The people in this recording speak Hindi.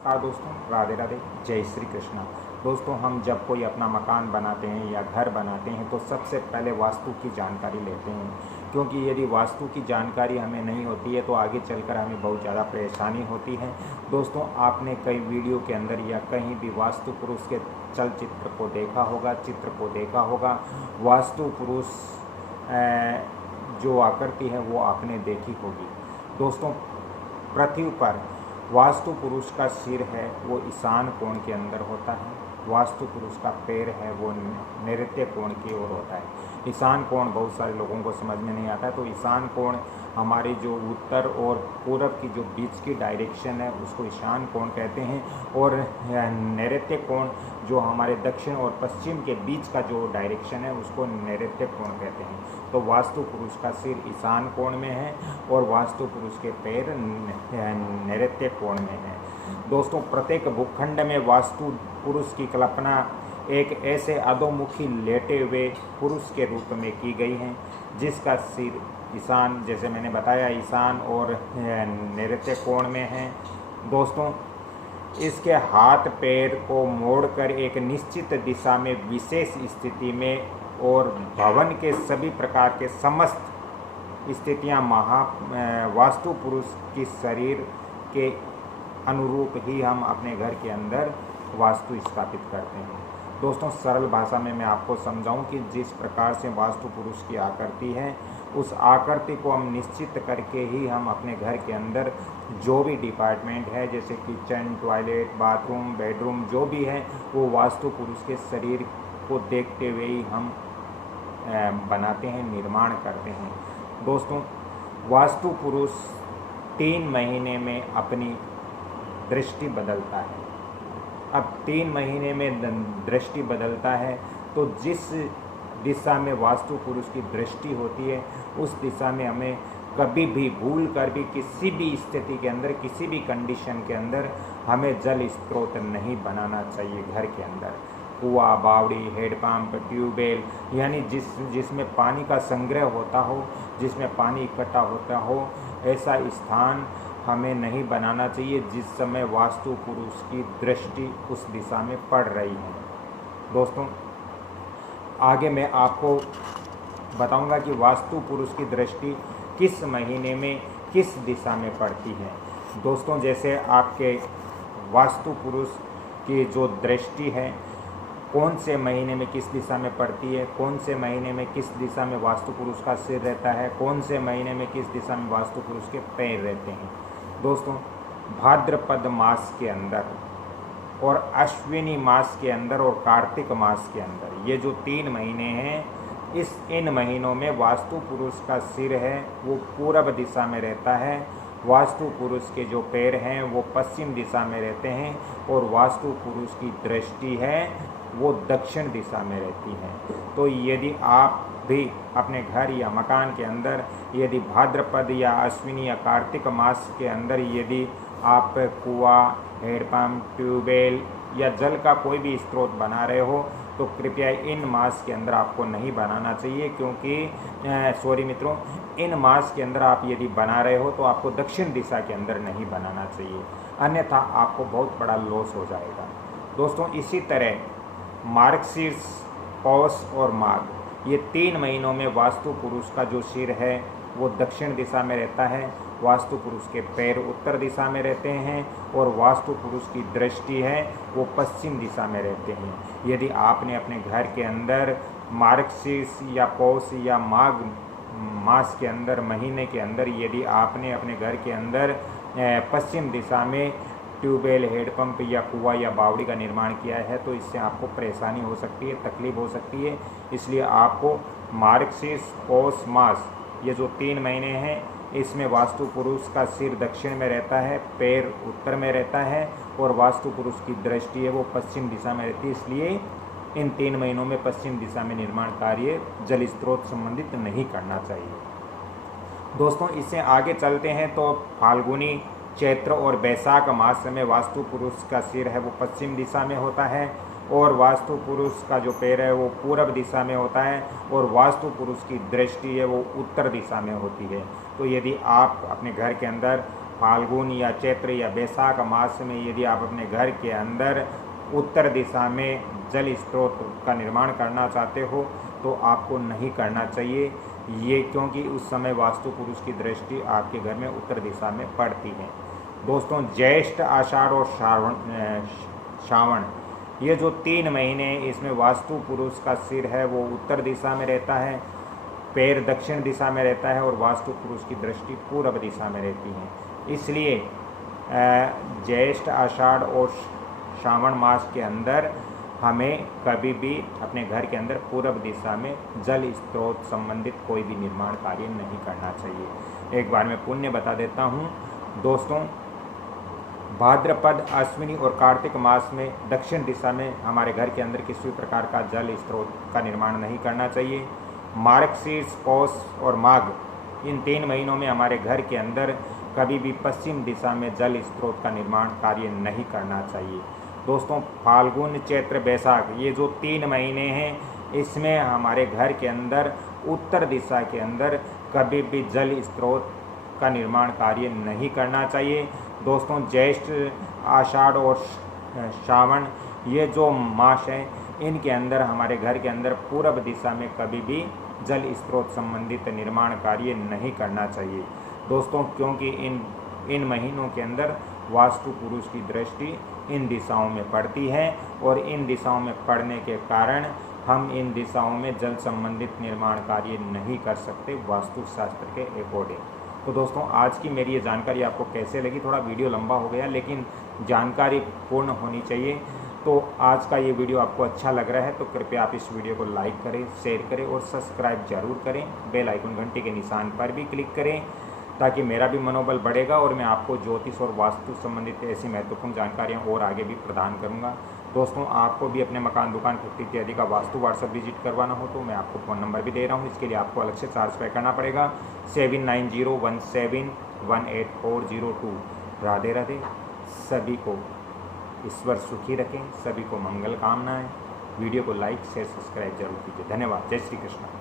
नमस्कार दोस्तों, राधे राधे, जय श्री कृष्णा। दोस्तों, हम जब कोई अपना मकान बनाते हैं या घर बनाते हैं तो सबसे पहले वास्तु की जानकारी लेते हैं, क्योंकि यदि वास्तु की जानकारी हमें नहीं होती है तो आगे चलकर हमें बहुत ज़्यादा परेशानी होती है। दोस्तों, आपने कई वीडियो के अंदर या कहीं भी वास्तु पुरुष के चलचित्र को देखा होगा, चित्र को देखा होगा। वास्तु पुरुष जो आकृति है वो आपने देखी होगी। दोस्तों, पृथ्वी पर वास्तु पुरुष का सिर है वो ईशान कोण के अंदर होता है। वास्तु पुरुष का पैर है वो नैऋत्य कोण की ओर होता है। ईशान कोण बहुत सारे लोगों को समझ में नहीं आता है, तो ईशान कोण हमारी जो उत्तर और पूर्व की जो बीच की डायरेक्शन है उसको ईशान कोण कहते हैं, और नैऋत्य कोण जो हमारे दक्षिण और पश्चिम के बीच का जो डायरेक्शन है उसको नैऋत्य कोण कहते हैं। तो वास्तु पुरुष का सिर ईशान कोण में है और वास्तु पुरुष के पैर नैऋत्य कोण में है। दोस्तों, प्रत्येक भूखंड में वास्तु पुरुष की कल्पना एक ऐसे अधोमुखी लेटे हुए पुरुष के रूप में की गई है जिसका सिर ईशान, जैसे मैंने बताया, ईशान और नैऋत्य कोण में है। दोस्तों, इसके हाथ पैर को मोड़कर एक निश्चित दिशा में विशेष स्थिति में और भवन के सभी प्रकार के समस्त स्थितियां वास्तु पुरुष की शरीर के अनुरूप ही हम अपने घर के अंदर वास्तु स्थापित करते हैं। दोस्तों, सरल भाषा में मैं आपको समझाऊं कि जिस प्रकार से वास्तु पुरुष की आकृति है उस आकृति को हम निश्चित करके ही हम अपने घर के अंदर जो भी डिपार्टमेंट है, जैसे किचन, टॉयलेट, बाथरूम, बेडरूम जो भी है, वो वास्तु पुरुष के शरीर को देखते हुए ही हम बनाते हैं, निर्माण करते हैं। दोस्तों, वास्तु पुरुष 3 महीने में अपनी दृष्टि बदलता है। अब 3 महीने में दृष्टि बदलता है तो जिस दिशा में वास्तु पुरुष की दृष्टि होती है उस दिशा में हमें कभी भी भूल कर भी किसी भी स्थिति के अंदर, किसी भी कंडीशन के अंदर हमें जल स्रोत नहीं बनाना चाहिए घर के अंदर। कुआं, बावड़ी, हेडपम्प, ट्यूबवेल, यानी जिसमें पानी का संग्रह होता हो, जिसमें पानी इकट्ठा होता हो, ऐसा स्थान हमें नहीं बनाना चाहिए जिस समय वास्तु पुरुष की दृष्टि उस दिशा में पड़ रही है। दोस्तों, आगे मैं आपको बताऊंगा कि वास्तु पुरुष की दृष्टि किस महीने में किस दिशा में पड़ती है। दोस्तों, जैसे आपके वास्तु पुरुष की जो दृष्टि है कौन से महीने में किस दिशा में पड़ती है, कौन से महीने में किस दिशा में वास्तु पुरुष का सिर रहता है, कौन से महीने में किस दिशा में वास्तु पुरुष के पैर रहते हैं। दोस्तों, भाद्रपद मास के अंदर और अश्विनी मास के अंदर और कार्तिक मास के अंदर, ये जो 3 महीने हैं, इन महीनों में वास्तु पुरुष का सिर है वो पूर्व दिशा में रहता है, वास्तु पुरुष के जो पैर हैं वो पश्चिम दिशा में रहते हैं, और वास्तु पुरुष की दृष्टि है वो दक्षिण दिशा में रहती है। तो यदि आप भी अपने घर या मकान के अंदर यदि भाद्रपद या अश्विनी या कार्तिक मास के अंदर यदि आप कुआं, हैंडपम्प, ट्यूबवेल या जल का कोई भी स्रोत बना रहे हो तो कृपया इन मास के अंदर आपको नहीं बनाना चाहिए, क्योंकि मित्रों, इन मास के अंदर आप यदि बना रहे हो तो आपको दक्षिण दिशा के अंदर नहीं बनाना चाहिए, अन्यथा आपको बहुत बड़ा लॉस हो जाएगा। दोस्तों, इसी तरह मार्गशीर्ष, पौष और माघ, ये 3 महीनों में वास्तु पुरुष का जो सिर है वो दक्षिण दिशा में रहता है, वास्तु पुरुष के पैर उत्तर दिशा में रहते हैं और वास्तु पुरुष की दृष्टि है वो पश्चिम दिशा में रहते हैं। यदि आपने अपने घर के अंदर मार्गशीर्ष या पौष या माघ मास के अंदर, महीने के अंदर यदि आपने अपने घर के अंदर पश्चिम दिशा में ट्यूबवेल, हेडपम्प या कुआं या बावड़ी का निर्माण किया है तो इससे आपको परेशानी हो सकती है, तकलीफ हो सकती है। इसलिए आपको मार्गशीर्ष, पौष मास, ये जो 3 महीने हैं, इसमें वास्तु पुरुष का सिर दक्षिण में रहता है, पैर उत्तर में रहता है और वास्तु पुरुष की दृष्टि है वो पश्चिम दिशा में रहती है। इसलिए इन 3 महीनों में पश्चिम दिशा में निर्माण कार्य जल स्रोत संबंधित नहीं करना चाहिए। दोस्तों, इससे आगे चलते हैं तो फाल्गुनी, चैत्र और बैसाख मास में वास्तु पुरुष का सिर है वो पश्चिम दिशा में होता है और वास्तु पुरुष का जो पैर है वो पूर्व दिशा में होता है और वास्तु पुरुष की दृष्टि है वो उत्तर दिशा में होती है। तो यदि आप अपने घर के अंदर फाल्गुन या चैत्र या बैसाख मास में यदि आप अपने घर के अंदर उत्तर दिशा में जल स्रोत का निर्माण करना चाहते हो तो आपको नहीं करना चाहिए ये, क्योंकि उस समय वास्तु पुरुष की दृष्टि आपके घर में उत्तर दिशा में पड़ती है। दोस्तों, ज्येष्ठ, आषाढ़ और श्रावण ये जो 3 महीने, इसमें वास्तु पुरुष का सिर है वो उत्तर दिशा में रहता है, पैर दक्षिण दिशा में रहता है और वास्तु पुरुष की दृष्टि पूर्व दिशा में रहती है। इसलिए ज्येष्ठ, आषाढ़ और श्रावण मास के अंदर हमें कभी भी अपने घर के अंदर पूर्व दिशा में जल स्रोत संबंधित कोई भी निर्माण कार्य नहीं करना चाहिए। एक बार मैं पुण्य बता देता हूँ दोस्तों, भाद्रपद, अश्विनी और कार्तिक मास में दक्षिण दिशा में हमारे घर के अंदर किसी प्रकार का जल स्रोत का निर्माण नहीं करना चाहिए। मार्गशीर्ष, पौष और माघ इन 3 महीनों में हमारे घर के अंदर कभी भी पश्चिम दिशा में जल स्रोत का निर्माण कार्य नहीं करना चाहिए। दोस्तों, फाल्गुन, चैत्र, बैसाख ये जो 3 महीने हैं इसमें हमारे घर के अंदर उत्तर दिशा के अंदर कभी भी जल स्रोत का निर्माण कार्य नहीं करना चाहिए। दोस्तों, ज्येष्ठ, आषाढ़ और श्रावण ये जो मास हैं इनके अंदर हमारे घर के अंदर पूर्व दिशा में कभी भी जल स्रोत संबंधित निर्माण कार्य नहीं करना चाहिए दोस्तों, क्योंकि इन महीनों के अंदर वास्तु पुरुष की दृष्टि इन दिशाओं में पड़ती है और इन दिशाओं में पड़ने के कारण हम इन दिशाओं में जल संबंधित निर्माण कार्य नहीं कर सकते वास्तु शास्त्र के अकॉर्डिंग। तो दोस्तों, आज की मेरी ये जानकारी आपको कैसे लगी? थोड़ा वीडियो लंबा हो गया लेकिन जानकारी पूर्ण होनी चाहिए। तो आज का ये वीडियो आपको अच्छा लग रहा है तो कृपया आप इस वीडियो को लाइक करें, शेयर करें और सब्सक्राइब जरूर करें। बेल आइकन घंटी के निशान पर भी क्लिक करें ताकि मेरा भी मनोबल बढ़ेगा और मैं आपको ज्योतिष और वास्तु संबंधित ऐसी महत्वपूर्ण जानकारियाँ और आगे भी प्रदान करूँगा। दोस्तों, आपको भी अपने मकान, दुकान, फैक्ट्री इत्यादि का वास्तु व्हाट्सएप विजिट करवाना हो तो मैं आपको फ़ोन नंबर भी दे रहा हूँ। इसके लिए आपको अलग से चार्ज पे करना पड़ेगा 7901718402। राधे राधे। सभी को ईश्वर सुखी रखें, सभी को मंगल कामनाएं। वीडियो को लाइक, शेयर, सब्सक्राइब जरूर कीजिए। धन्यवाद। जय श्री कृष्ण।